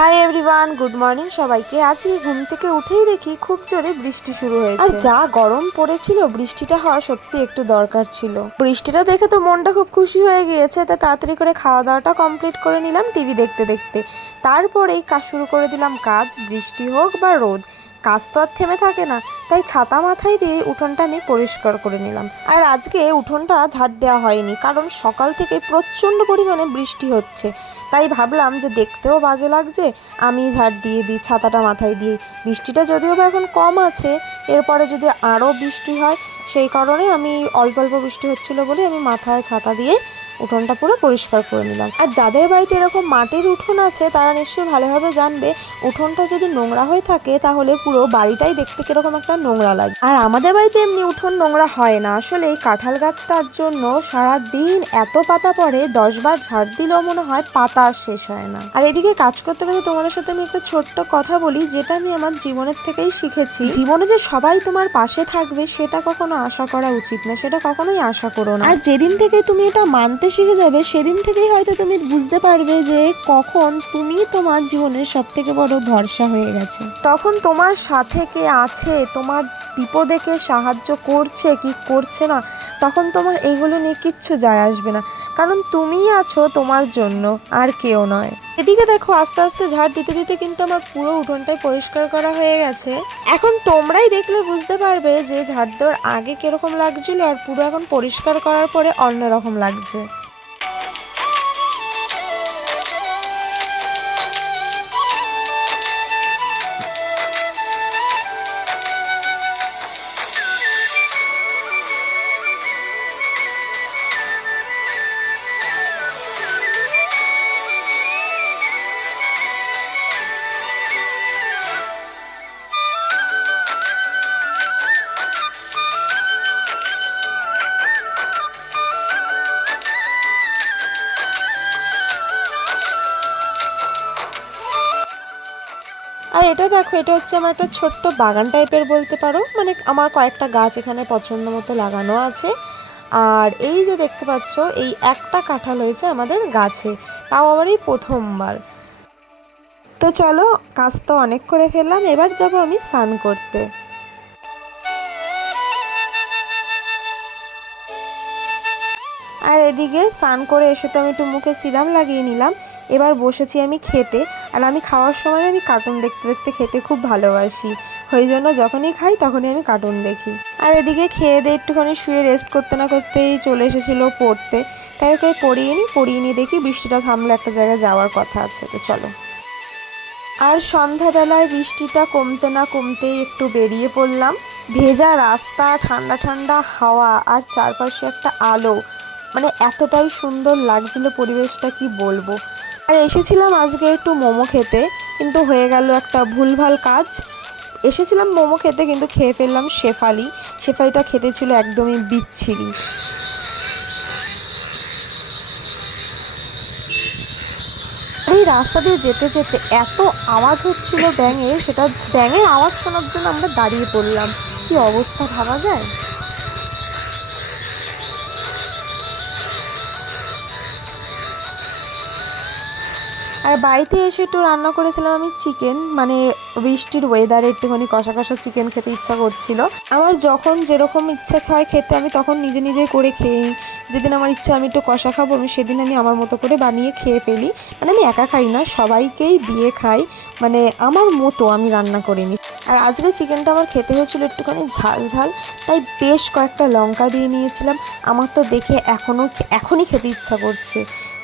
Hi everyone, good morning সবাইকে। আজকে ঘুম থেকে উঠেই দেখি খুব জোরে বৃষ্টি শুরু হয়েছে। আর যা গরম পড়েছিল, বৃষ্টিটা হওয়া সত্যি একটু দরকার ছিল। বৃষ্টিটা দেখে তো মনটা খুব খুশি হয়ে গিয়েছে, তা তাড়াতাড়ি করে খাওয়া দাওয়াটা কমপ্লিট করে নিলাম টিভি দেখতে দেখতে। তারপরেই কাজ শুরু করে দিলাম। কাজ বৃষ্টি হোক বা রোদ, কাজ তো আর থেমে থাকে না, তাই ছাতা মাথায় দিয়ে উঠোনটা আমি পরিষ্কার করে নিলাম। আর আজকে উঠোনটা ঝাড় দেওয়া হয়নি, কারণ সকাল থেকে প্রচণ্ড পরিমাণে বৃষ্টি হচ্ছে। তাই ভাবলাম যে দেখতেও বাজে লাগছে, আমি ঝাড় দিয়ে দিই ছাতাটা মাথায় দিয়ে। বৃষ্টিটা যদিও বা এখন কম আছে, এরপরে যদি আরও বৃষ্টি হয়, সেই কারণে আমি অল্প অল্প বৃষ্টি হচ্ছিলো বলে আমি মাথায় ছাতা দিয়ে উঠোনটা পুরো পরিষ্কার করে নিলাম। আর যাদের বাড়িতে এরকম মাটির উঠোন আছে তারা নিশ্চয়ই ভালোভাবে জানবে, উঠোনটা যদি নোংরা হয়ে থাকে তাহলে পুরো বাড়িটাই দেখতে কিরকম একটা নোংরা লাগে। আর আমাদের বাড়িতে এমনি উঠোন নোংরা হয় না। আসলে এই কাঁঠাল গাছটার জন্য সারা দিন এত পাতা পড়ে, 10 বার ঝাড় দিলেও মনে হয় পাতা শেষ হয় না। আর এদিকে কাজ করতে করতে তোমাদের সাথে আমি একটা ছোট্ট কথা বলি, যেটা আমি আমার জীবনের থেকেই শিখেছি। জীবনে যে সবাই তোমার পাশে থাকবে সেটা কখনো আশা করা উচিত না, সেটা কখনোই আশা করো না। আর যেদিন থেকে তুমি এটা মানতে শিখে যাবে, সেদিন থেকেই হয়তো তুমি বুঝতে পারবে যে কখন তুমি তোমার জীবনের সব থেকে বড় ভরসা হয়ে গেছে। তখন তোমার সাথে কে আছে, তোমার বিপদে কে সাহায্য করছে কি করছে না, তখন তোমার এইগুলো নিয়ে কিচ্ছু যায় আসবে না, কারণ তুমিই আছো তোমার জন্য, আর কেউ নয়। এদিকে দেখো, আস্তে আস্তে ঝাড় দিতে দিতে কিন্তু আমার পুরো উঠোনটাই পরিষ্কার করা হয়ে গেছে। এখন তোমরাই দেখলে বুঝতে পারবে যে ঝাড় দেওয়ার আগে কিরকম লাগছিল আর পুরো এখন পরিষ্কার করার পরে অন্যরকম লাগছে। আর এটা দেখো, এটা হচ্ছে আমার একটা ছোট্ট বাগান টাইপের বলতে পারো, মানে আমার কয়েকটা গাছ এখানে পছন্দ মতো লাগানো আছে। আর এই যে দেখতে পাচ্ছ, এই একটা কাঁঠাল হয়েছে আমাদের গাছে, তাও আবার এই প্রথমবার। তো চলো, কাজ তো অনেক করে ফেললাম, এবার যাব আমি স্নান করতে। আর এদিকে স্নান করে এসে তো আমি একটু মুখে সিরাম লাগিয়ে নিলাম। এবার বসেছি আমি খেতে। আর আমি খাওয়ার সময় আমি কার্টুন দেখতে দেখতে খেতে খুব ভালোবাসি, ওই জন্য যখনই খাই তখনই আমি কার্টুন দেখি। আর এদিকে খেয়ে দিয়ে একটুখানি শুয়ে রেস্ট করতে না করতেই চলে এসেছিলো পড়তে, তাই ওকে পড়িয়ে নিয়ে দেখি বৃষ্টিটা থামলে একটা জায়গায় যাওয়ার কথা আছে, তো চলো। আর সন্ধ্যাবেলায় বৃষ্টিটা কমতে না কমতেই একটু বেরিয়ে পড়লাম। ভেজা রাস্তা, ঠান্ডা ঠান্ডা হাওয়া, আর চারপাশে একটা আলো, মানে এতটাই সুন্দর লাগছিল পরিবেশটা, কি বলবো। আর এসেছিলাম আজকে একটু মোমো খেতে, কিন্তু হয়ে গেল একটা ভুলভাল কাজ। এসেছিলাম মোমো খেতে, কিন্তু খেয়ে ফেললাম শেফালি। শেফালিটা খেতে ছিল একদমই বিচ্ছিরি। এই রাস্তা দিয়ে যেতে যেতে এত আওয়াজ হচ্ছিল ব্যাঙের, সেটা ব্যাঙের আওয়াজ শোনার জন্য আমরা দাঁড়িয়ে পড়লাম। কি অবস্থা ভাবা যায়। আর বাড়িতে এসে একটু রান্না করেছিলাম আমি চিকেন, মানে বৃষ্টির ওয়েদারে একটুখানি কষা কষা চিকেন খেতে ইচ্ছা করছিল। আমার যখন যেরকম ইচ্ছা হয় খেতে, আমি তখন নিজে নিজেই করে খেয়ে নিই। যেদিন আমার ইচ্ছা আমি একটু কষা খাবো, আমি সেদিন আমি আমার মতো করে বানিয়ে খেয়ে ফেলি। মানে আমি একা খাই না, সবাইকেই দিয়ে খাই, মানে আমার মতো আমি রান্না করে নিই। আর আজকে চিকেনটা আমার খেতে হয়েছিল একটুখানি ঝাল ঝাল, তাই বেশ কয়েকটা লঙ্কা দিয়ে নিয়েছিলাম। আমার তো দেখে এখনই খেতে ইচ্ছা করছে।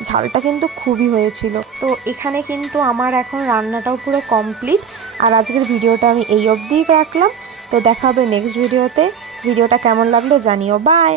ঝালটা কিন্তু খুবই হয়েছিল। তো এখানে কিন্তু আমার এখন রান্নাটাও পুরো কমপ্লিট। আর আজকের ভিডিওটা আমি এই অবধিই রাখলাম। তো দেখা হবে নেক্সট ভিডিওতে। ভিডিওটা কেমন লাগলো জানিও। বাই।